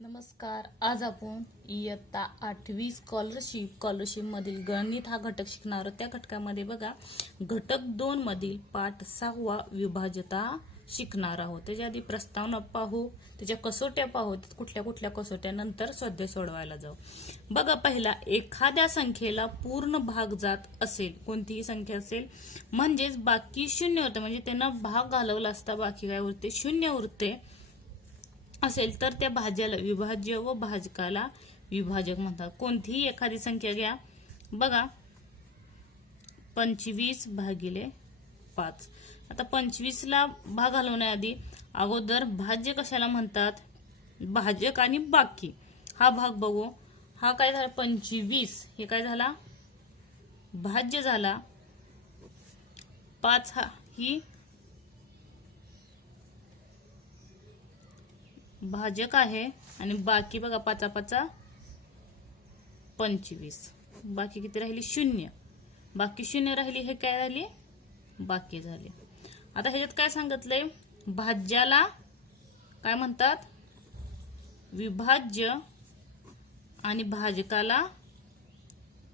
नमस्कार. आज आपण इयत्ता 8वी स्कॉलरशिप मधील गणित हा घटक शिकणार आहोत. त्या घटकामध्ये बघा घटक 2 मधील पाठ 6 विभाज्यता शिकणार आहोत. त्याच्या आधी प्रस्तावना पाहू, त्याच्या कसोट्या पाहू, कुठल्या कुठल्या कसोट्या, नंतर स्वाध्याय सोडवायला जाऊ. बघा पहिला, एखाद्या संख्येला पूर्ण भाग जात असेल, कोणतीही संख्या असेल म्हणजेच बाकी शून्य होते, म्हणजे त्यांना भाग घालवला असता बाकी काय उरते, शून्य उरते असेल तर त्या भाज्याला विभाज्य व भाजकाला विभाजक म्हणतात. कोणतीही एखादी संख्या घ्या. बघा 25 भागिले 5. आता 25 ला भाग घालवण्याआधी अगोदर भाज्य कशाला म्हणतात, भाजक आणि बाकी हा भाग बघू. हा काय झाला 25, हे काय झाला भाज्य झाला. 5 हा ही भाजक आहे आणि बाकी बघा 5 5 25. बाकी किती राहिली, शून्य. बाकी शून्य राहिली, हे काय राहिली बाकी झाले. आता ह्याच्यात काय सांगितलंय, भाज्याला काय म्हणतात विभाज्य आणि भाजकाला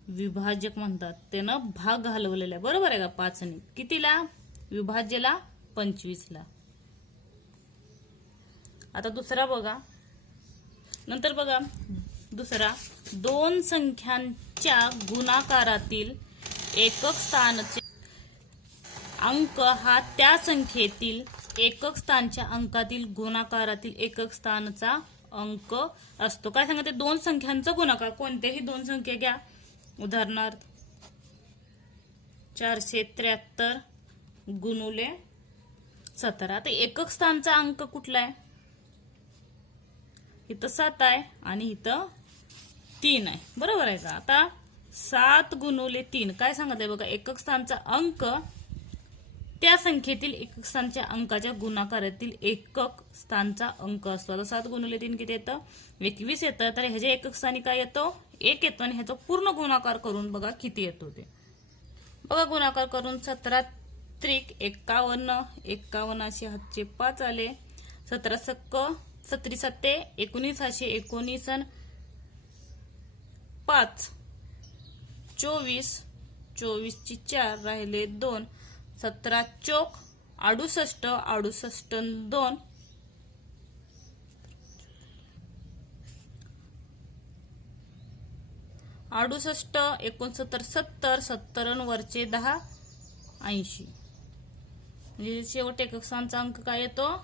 विभाजक म्हणतात. त्यानं भाग घालवलेला आहे, बरोबर आहे का. 5 ने कितीला, विभाज्यला 25 ला. आता दुसरा बघा, नंतर बघा दुसरा, दोन संख्यांच्या गुणाकारातील एकक स्थानाचे अंक हा त्या संख्येतील एकक स्थानच्या अंकातील गुणाकारातील एकक स्थानाचा अंक असतो. काय सांगते, दोन संख्यांचा गुणाकार, कोणत्याही दोन संख्या घ्या. उदाहरणार्थ 473 गुणुले 17. आता एकक स्थानचा अंक कुठला आहे, इथं 7 आहे आणि इथं 3 आहे, बरोबर आहे का. आता 7 गुणुले 3 काय सांगत आहे बघा, एकक स्थानचा अंक त्या संख्येतील एकक स्थानच्या अंकाच्या गुणाकारातील एकक स्थानचा अंक असतो. आता 7 गुणुले 3 किती येतं, 21 येतं. तर ह्याच्या एकक स्थानी काय येतो, 1 येतो आणि ह्याचा पूर्ण गुणाकार करून बघा किती येतो ते. बघा गुणाकार करून 17 त्रिक 51, 51 असे हातचे 5 आले. 17 सक्क 17 सत्ते 19 असे 19 आणि 5 24, 24 ची 4 राहिले 2. 17 चोक 68, 68 2 68, 69 70, 70 वरचे 10 80. म्हणजे शेवट एकक स्थानचा अंक काय येतो,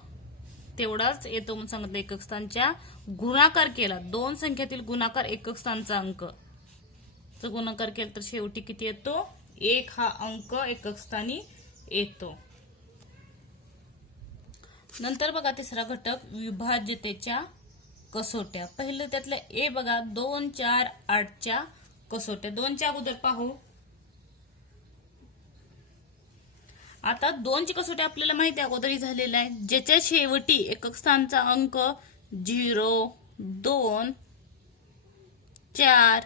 तेवढाच येतो म्हणून सांगितलं. एकक स्थानच्या गुणाकार केला, दोन संख्यातील गुणाकार एकक स्थानचा अंक गुणाकार केला तर शेवटी किती येतो, 1 हा अंक एकक स्थानी येतो. नंतर बघा तिसरा घटक विभाज्यतेच्या कसोट्या. पहिलं त्यातलं ए बघा 2 4 8 च्या कसोट्या. 2 च्या अगोदर पाहू. आता 2 ची कसोटी आपल्याला माहिती आहे, अगोदरही झालेला आहे. ज्याच्या शेवटी एकक स्थानचा अंक 0 2 4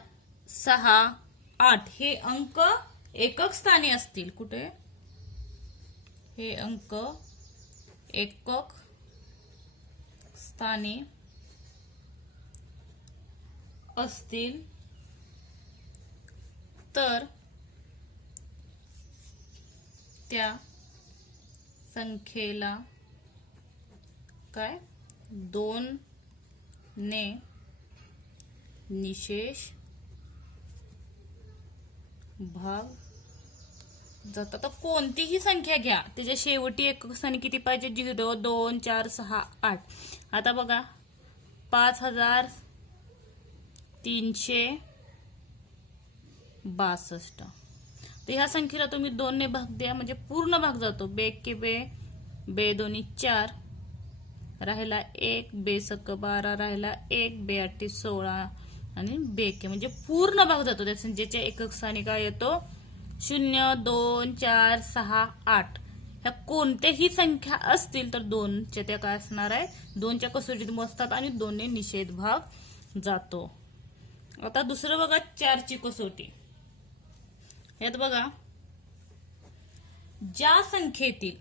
6 8 हे अंक एकक स्थानी असतील. कुठे हे अंक एकक स्थानी असतील तर त्या संख्येला काय 2 ने निशेष भाग जातात. तर कोणतीही संख्या घ्या, त्याच्या शेवटी एकक स्थानी किती पाहिजे, 0 2 4 6 8. आता बघा 5362. तर ह्या संख्येला तुम्ही 2 ने भाग द्या, म्हणजे पूर्ण भाग जातो. बे के बे, बे दोन्ही 4 राहिला 1, बे सक 12 राहिला 1, बे 8 16 आणि बे के म्हणजे पूर्ण भाग जातो. त्या संख्येच्या एकक स्थानी काय येतो, 0 2 4 6 8. ह्या कोणत्याही संख्या असतील तर 2 च्या त्या काय असणार आहे, 2 च्या कसोटीत मोजतात आणि 2 ने निषेध भाग जातो. आता दुसरं बघा 4 ची कसोटी. यात बघा ज्या संख्येतील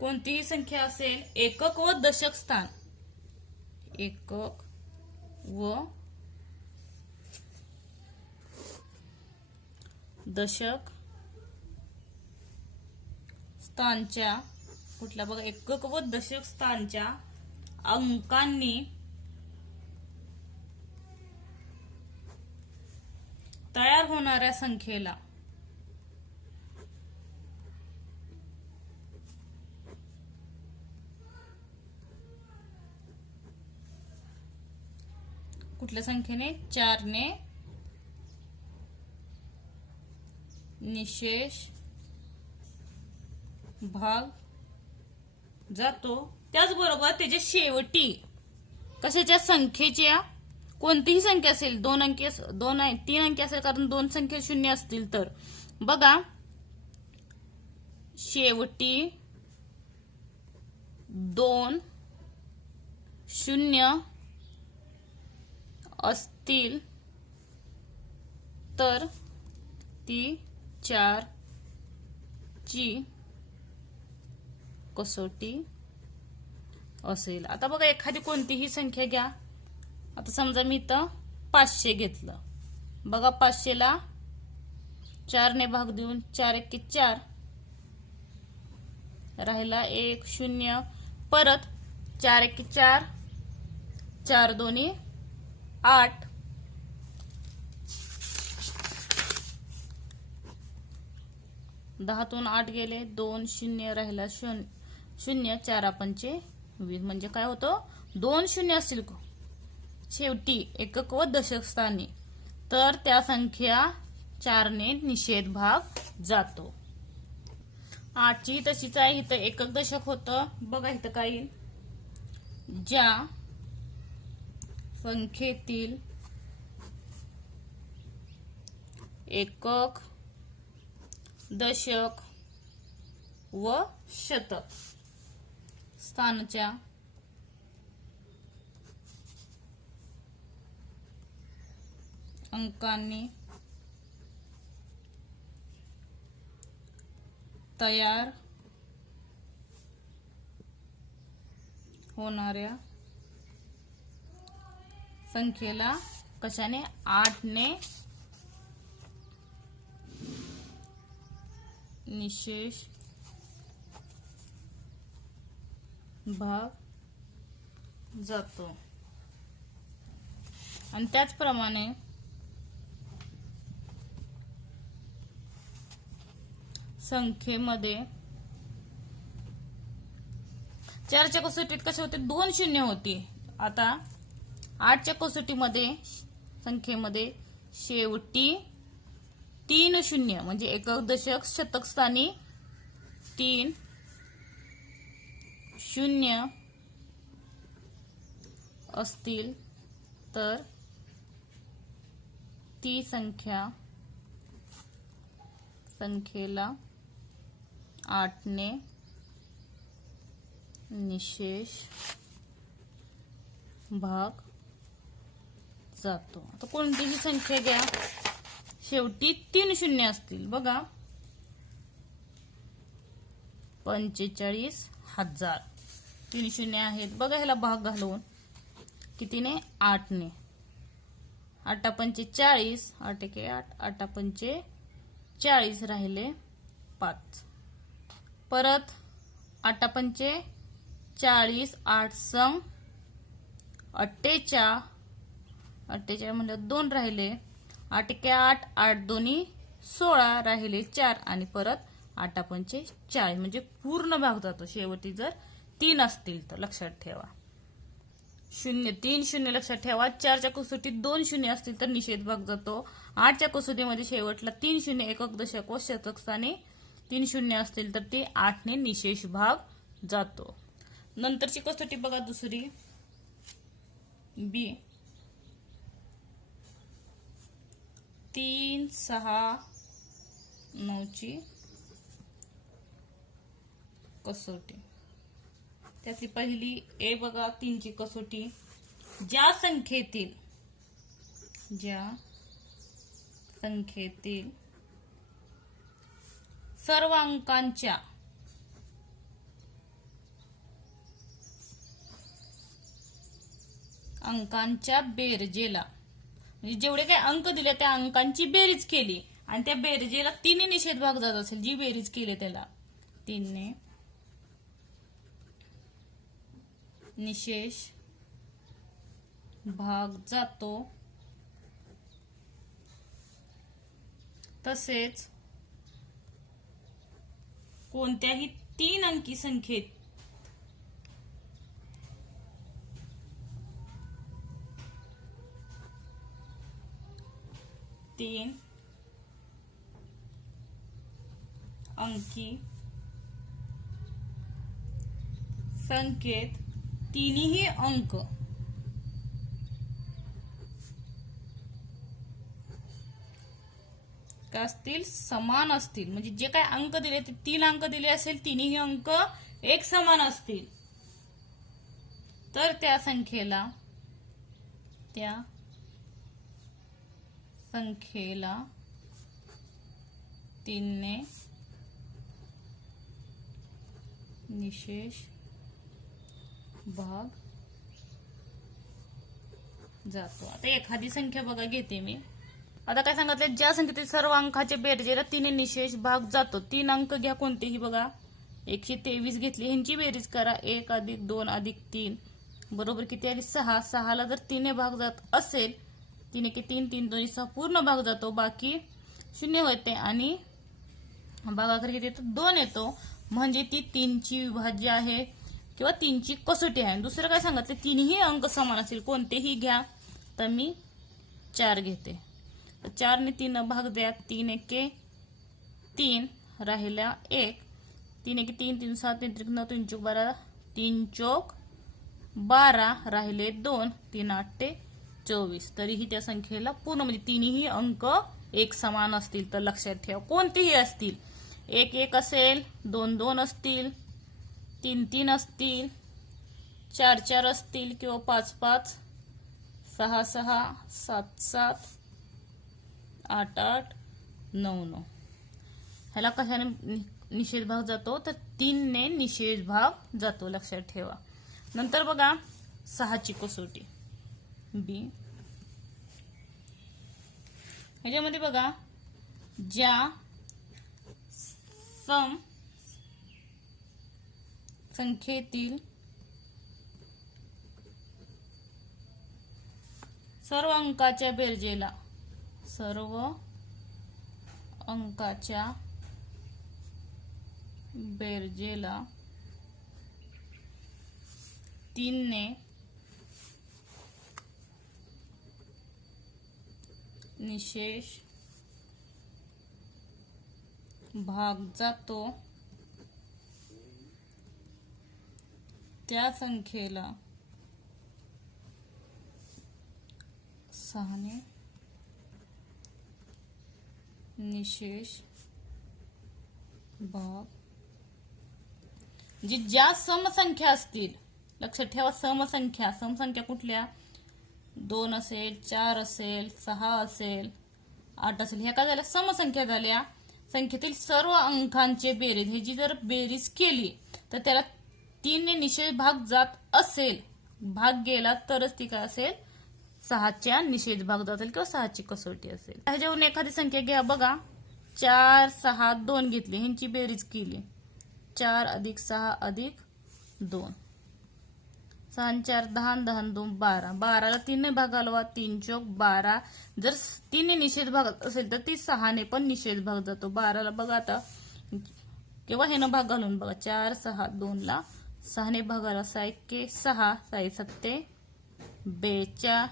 कोणतीही संख्या असेल एकक व दशक स्थान, एकक व दशक स्थानच्या कुठल्या बघा एकक व दशक स्थानच्या अंकांनी तयार होणाऱ्या संख्येला कुठल्या संख्येने 4 ने निशेष भाग जातो. त्याचबरोबर त्याच्या शेवटी कशाच्या संख्येच्या कोणतीही संख्या असेल 2 अंकी 3 अंकी असेल कारण 2 संख्या शून्य असतील तर बघा शेवटी 2 शून्य असतील तर ती 4 ची कसोटी असेल. आता बघा एखादी कोणतीही संख्या घ्या. आता समजा मी इथं 500 घेतलं. बघा 500 ला 4 ने भाग देऊन 4 एके 4 राहिला 1 0 परत 4 एके 4 4 दोन्ही 8 10तून 8 गेले 2 0 राहिला 0 4 पंचे 20 म्हणजे काय होतं 2 शून्य असतील शेवटी एकक व दशक स्थानी तर त्या संख्या 4 ने निषेध भाग जातो. 8 ची तशीच आहे इथं एकक दशक होतं. बघा इथं काय येईल ज्या संख्येतील एकक दशक व शतक स्थानाच्या अंकांनी तयार होणाऱ्या संख्येला कशाने 8 ने निशेष भाग जातो. आणि त्याचप्रमाणे संख्येमध्ये 4च्या कसोटीत कसे होते 2 शून्य होती. आता 8च्या कसोटीमध्ये संख्येमध्ये शेवटी 3 शून्य म्हणजे एकक दशक शतक स्थानी 3 शून्य असतील तर ती संख्येला 8 ने निशेष भाग जातो. आता कोणतीही संख्या घ्या शेवटी 3 शून्य असतील. बघा 45,000 3 शून्य आहेत. बघा ह्याला भाग घालून कितीने 8 ने 8 पंचे 40 8 एके 8 8 पंचे 40 राहिले 5 परत 8 पंचे 40 8 संग 48 म्हणजे 2 राहिले 8 एके 8 8 दोन्ही 16 राहिले 4 आणि परत 8 पंचे 40 म्हणजे पूर्ण भाग जातो. शेवटी जर 3 असतील तर लक्षात ठेवा 3 शून्य लक्षात ठेवा. 4च्या कसोटीत 2 शून्य असतील तर निषेध भाग जातो. 8च्या कसोटीमध्ये शेवटला 3 शून्य एकक दशक व शतक स्थानी 3 शून्य असतील तर ते 8 ने निशेष भाग जातो. नंतरची कसोटी बघा दुसरी बी 3 6 9 ची कसोटी. त्यातली पहिली ए बघा 3 ची कसोटी ज्या संख्येतील सर्व अंकांच्या अंकांच्या बेरजेला, म्हणजे जेवढे काही अंक दिले त्या अंकांची बेरीज केली आणि त्या बेरजेला 3 ने निषेध भाग जात असेल, जी बेरीज केली त्याला 3 ने निषेध भाग जातो, तसेच कोणत्याही 3 अंकी संख्येत तीन अंकी संख्येत तिन्ही अंक काय असतील, समान असतील. म्हणजे जे काय अंक दिले ते 3 अंक दिले असेल, तिन्ही अंक एक समान असतील, तर त्या संख्येला 3 ने निषेध भाग जातो. आता एखादी संख्या बघा घेते मी. आता काय सांगितलं, ज्या संख्येतील सर्व अंकाच्या बेरजेला 3 ने निषेध भाग जातो. 3 अंक घ्या कोणतेही बघा, 123 घेतली, ह्यांची बेरीज करा. 1 + 2 + 3 बरोबर किती आली, 6. 6ला जर 3 ने भाग जात असेल, 3 × 3 3 2 6 पूर्ण भाग जातो, बाकी 0 होते आणि भागाकार किती येतो, 2 येतो. म्हणजे ती 3 ची विभाज्य आहे किंवा 3 ची कसोटी आहे. दुसरं काय सांगितलं, तिन्ही अंक समान असतील, कोणतेही घ्या. तर मी 4 घेते. 4 ने 3 भाग द्या, 3 × 1 3 राहिला 1, 3 × 3 3 7 3 3 9 3 चौक 12 3 चौक 12 राहिले 2 3 8 24. तरीही त्या संख्येला पूर्ण म्हणजे तिन्ही अंक एक समान असतील. तर लक्षात ठेवा, कोणतेही असतील, 1 1 असेल, 2 2 असतील, 3 3 असतील, 4 4 असतील किंवा 5 5, 6 6, 7 7, 8 8, 9 9. ह्याला कशाने निषेध भाग जातो, तर 3 ने निषेध भाग जातो, लक्षात ठेवा. नंतर बघा 6 ची कसोटी बी. ह्याच्यामध्ये बघा, ज्या सम संख्येतील सर्व अंकाच्या बेरजेला 3 ने निषेध भाग जातो, त्या संख्येला 6 ने निषेध भाग. म्हणजे ज्या समसंख्या असतील, लक्षात ठेवा, समसंख्या कुठल्या, 2 असेल, 4 असेल, 6 असेल, 8 असेल, ह्या काय झाल्या, समसंख्या झाल्या. संख्येतील सर्व अंकांचे बेरीज, ह्याची जर बेरीज केली तर त्याला 3 ने निषेध भाग जात असेल, भाग गेला तरच ती काय असेल, 6 च्या निषेध भाग जातील किंवा 6 ची कसोटी असेल. ह्याच्यावरून एखादी संख्या घ्या बघा, 4 6 2 घेतली, ह्यांची बेरीज केली, 4 + 6 + 2, 6 4 10 10 2 12, 12ला 3 ने भाग घालवा, 3 चौक 12. जर 3 ने निषेध भाग असेल तर ती 6 ने पण निषेध भाग जातो. 12ला बघा आता किंवा हे भाग घालून बघा, 4 6 2 ला 6 ने भाग घाला, 6 1 6, 6 7 42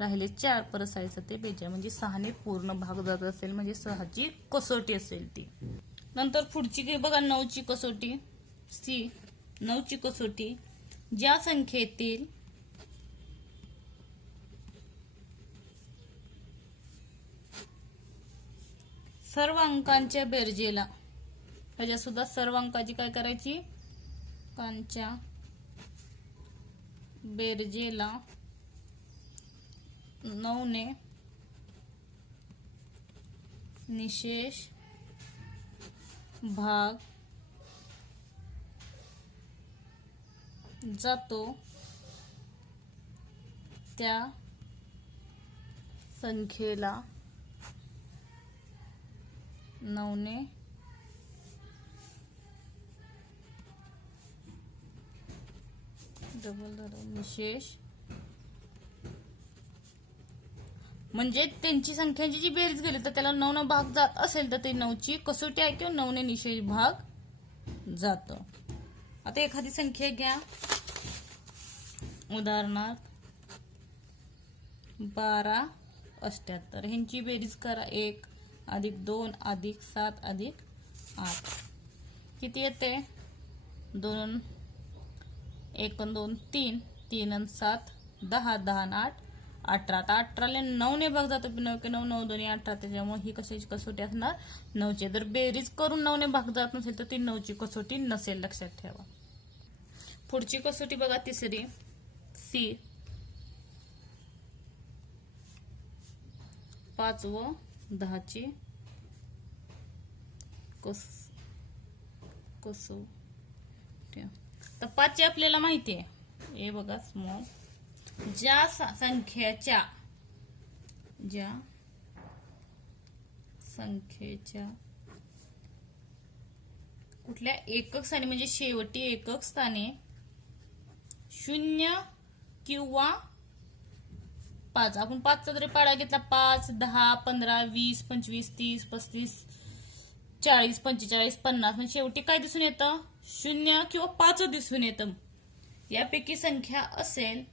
राहिले 4, परत 6 7 42, म्हणजे 6 ने पूर्ण भाग जात असेल, म्हणजे 6 ची कसोटी असेल ती. नंतर पुढची बघा 9 ची कसोटी सी. 9 ची कसोटी, ज्या संख्येतील सर्व अंकांच्या बेरजेला, ह्याच्या सुद्धा सर्व अंकाची काय करायची, अंकांच्या बेरजेला 9 ने निषेध भाग जातो, त्या संख्येला 9 ने निशेष म्हणजे त्यांची संख्यांची जी बेरीज गेली तर त्याला 9 ने भाग जात असेल तर ते 9 ची कसोटी आहे किंवा 9 ने निशेष भाग जातो. आता एखादी संख्या घ्या, उदाहरणार्थ 1278. ह्यांची बेरीज करा. 1 + 2 + 7 + 8 किती येते? 2 1 + 2 3 3 + 7 10 10 + 8 18. आता 18 9 ने भाग जातो. 9 × 9 9 2 18. त्याच्यामुळे ही कशाची कसोटी असणार? 9 ची. जर बेरीज करून 9 ने भाग जात नसेल तर ती 9 ची कसोटी नसेल, लक्षात ठेवा. पुढची कसोटी बघा, तिसरी सी. 5 व 10 ची कसोटी. तर 5 ची आपल्याला माहिती आहे. हे बघा स्मॉल. ज्या संख्येच्या कुठल्या एकक स्थानी म्हणजे शेवटी एकक स्थानी 0 किंवा 5. आपण 5 चा जरी पाडा घेतला 5 10 15 20 25 30 35 40 45 50 म्हणजे शेवटी काय दिसून येतं? 0 किंवा 5 दिसून येतं. यापैकी संख्या असेल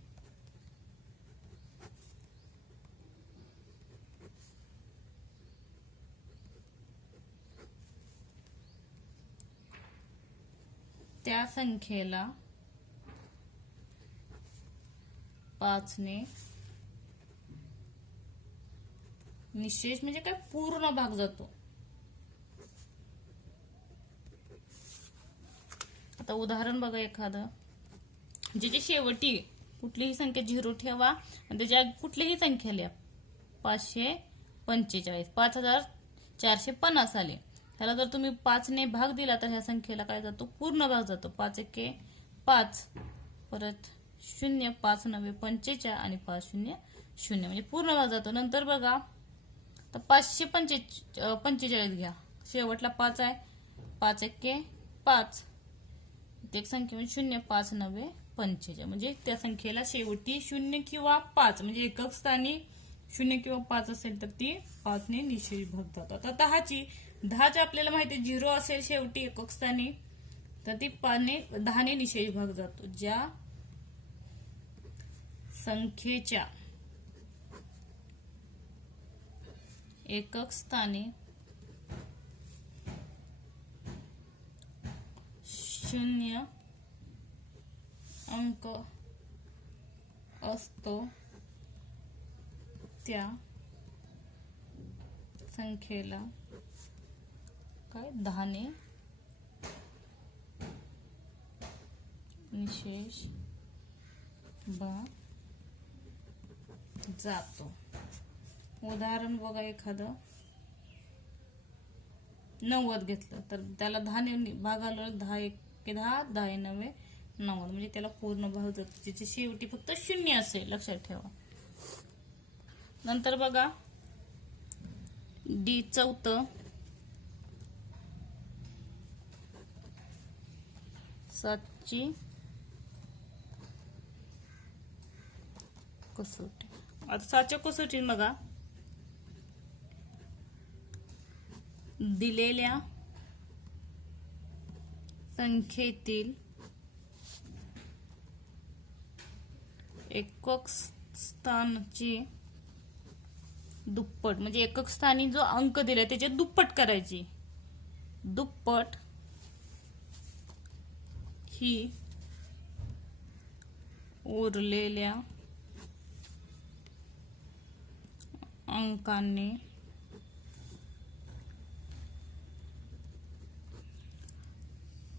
त्या संख्येला 5 ने निशेष म्हणजे काय पूर्ण भाग जातो. आता उदाहरण बघा एखादं. ज्याची शेवटी कुठलीही संख्या 0 ठेवा आणि त्याच्या कुठलीही संख्या लिहा. 545 5450 आले. त्याला जर तुम्ही 5 ने भाग दिला तर ह्या संख्येला काय जातो? पूर्ण भाग जातो. 5 1 5 परत 0 5 9 45 आणि 5 0 0 म्हणजे पूर्ण भाग जातो. नंतर बघा तर 545 घ्या. शेवटला 5 आहे. 5 1 5 एक संख्या म्हणजे 0 5 9 45 म्हणजे त्या संख्येला शेवटी 0 किंवा 5 म्हणजे एकक स्थानी 0 किंवा 5 असेल तर ती 5 ने निशेष भाग जातो. आता 10 ची आपल्याला माहिती 0 असेल शेवटी एकक स्थानी तर ती 10 ने निशेष भाग जातो. ज्या संख्येच्या एकक स्थानी 0 अंक असतो त्या संख्येला काय 10 ने निशेष भाग जातो. उदाहरण बघा एखादं 90 घेतलं तर त्याला 10 ने भाग आला. 10 1 10 10 9 90 म्हणजे त्याला पूर्ण भाग जातो. त्याची शेवटी फक्त 0 असेल, लक्षात ठेवा. नंतर बघा डी 4 7 ची कसोटी. आता 7 च्या कसोटी बघा दिलेल्या संख्येतील एकक स्थानाची दुप्पट म्हणजे एकक स्थानी जो अंक दिलाय त्याचे दुप्पट करायची. दुप्पट ही उरलेल्या अंकांनी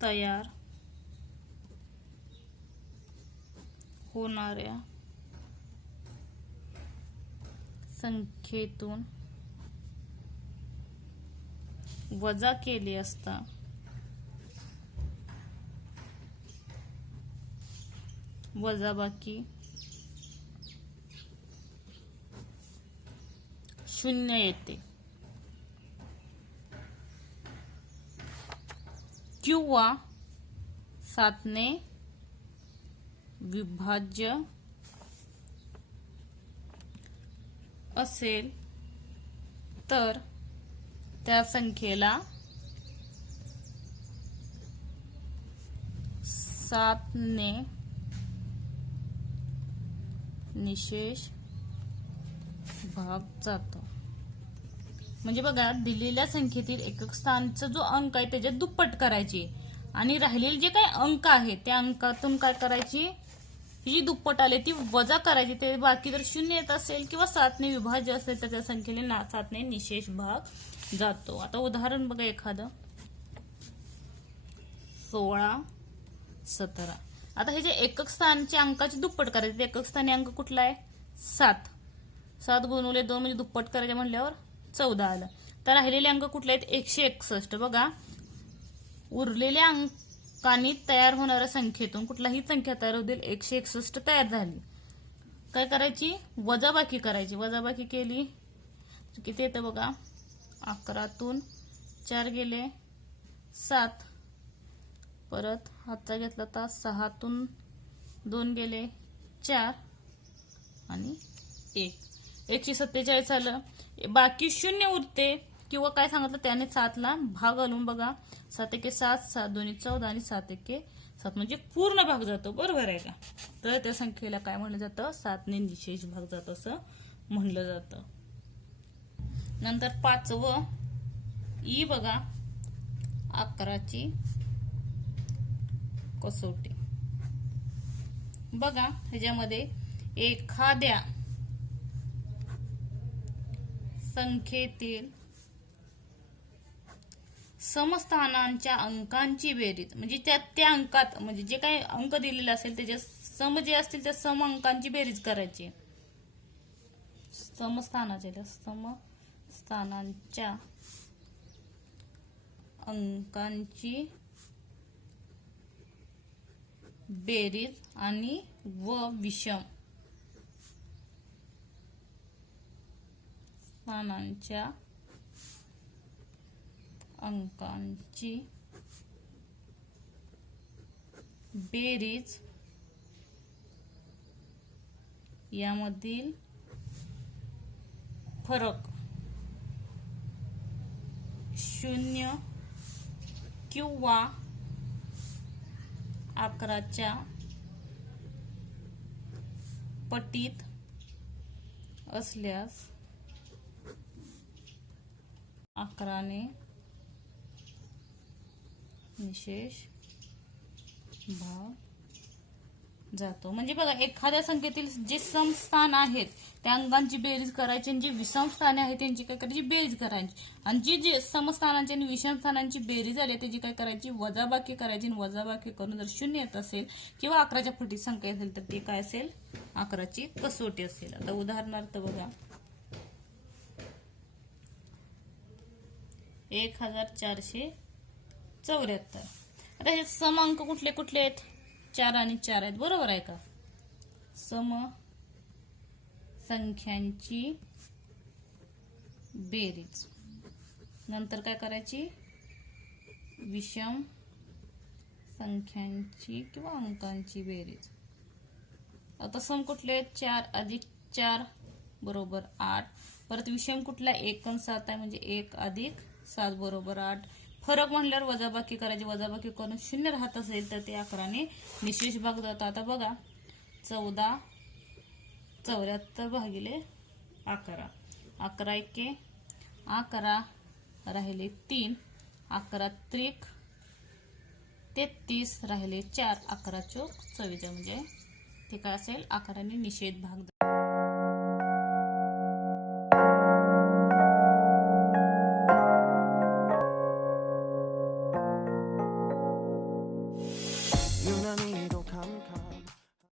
तयार होणाऱ्या संख्येतून वजा केले असता वजाबाकी शून्य येते, किंवा 7ने विभाज्य असेल तर त्या संख्येला 7ने निशेष भाग जातो. म्हणजे बघा, दिलेल्या संख्येतील एकक स्थानचा जो अंक आहे त्याच्यात दुप्पट करायची आणि राहिलेले जे काही अंक आहेत त्या अंकातून काय करायची, जी दुप्पट आले ती वजा करायची. ते बाकी जर शून्य येत असेल किंवा 7ने विभाज्य असेल तर त्या संख्येने 7ने निशेष भाग जातो. आता उदाहरण बघा एखादं, 16, 17. आता हे जे एकक स्थानचे अंकाचे दुप्पट करायचे, एकक स्थानी अंक कुठला आहे 7. 7 गुणिले 2 म्हणजे दुप्पट करायचे म्हणल्यावर 14 आलं. तर राहिलेले अंक कुठले आहेत 161. बघा, उरलेल्या अंकांनी तयार होणाऱ्या संख्येतून कुठलाही संख्या तयार होतील 161 तयार झाली. काय करायची, वजाबाकी करायची. वजाबाकी केली तर किती येतं बघा, 11तून 4 गेले 7, परत हातचा घेतला तास 6तून 2 गेले 4 आणि 1, 147 आलं. बाकी शून्य उरते किंवा काय सांगितलं त्याने 7ला भाग घालून बघा, 7 एके 7, 7 दोन्ही 14 आणि 7 एके 7 म्हणजे पूर्ण भाग जातो. बरोबर आहे का? तर त्या संख्येला काय म्हणलं जातं, 7ने निशेष भाग जातो असं म्हणलं जातं. नंतर 5वं ई बघा, 11ची कसोटी. बघा, ह्याच्यामध्ये एखाद्या संख्येतील समस्थानांच्या अंकांची बेरीज, म्हणजे त्या अंकात म्हणजे जे काही अंक दिलेले असेल त्याच्या सम जे असतील त्या सम अंकांची बेरीज करायची. समस्थानांच्या अंकांची बेरीज आणि व विषम स्थानांच्या अंकांची बेरीज यामधील फरक 0 किंवा 11च्या पटीत असल्यास 11ने निशेष भाग जातो. म्हणजे बघा, एखाद्या संख्येतील जे समस्थान आहेत त्या अंकांची बेरीज करायची आणि जे विषम स्थाने आहेत त्यांची काय करायची, बेरीज करायची. आणि जी समस्थानांची आणि विषम स्थानांची बेरीज आली त्याची काय करायची, वजाबाकी करायची. आणि वजाबाकी करून जर 0 येत असेल किंवा 11च्या पटीत संख्या असेल तर ते काय असेल, 11ची कसोटी असेल. आता उदाहरणार्थ बघा, 1474. आता हे सम अंक कुठले कुठले आहेत, 4 आणि 4 आहेत. बरोबर आहे का? सम संख्यांची बेरीज, नंतर काय करायची, विषम संख्यांची किंवा अंकांची बेरीज. आता सम कुठले आहेत, 4 अधिक 4 बरोबर 8. परत विषम कुठला, 1 आणि 7 आहे म्हणजे 1 अधिक 7 बरोबर 8. फरक म्हणल्यावर वजाबाकी करायची. वजाबाकी करून 0 राहत असेल तर ते 11ने निशेष भाग जातो. आता बघा, 1474 भागिले 11, 11 एके 11 राहिले 3, 11 त्रिक 33 राहिले 4, 11 चोक 24 म्हणजे ते काय असेल, 11ने निषेध भाग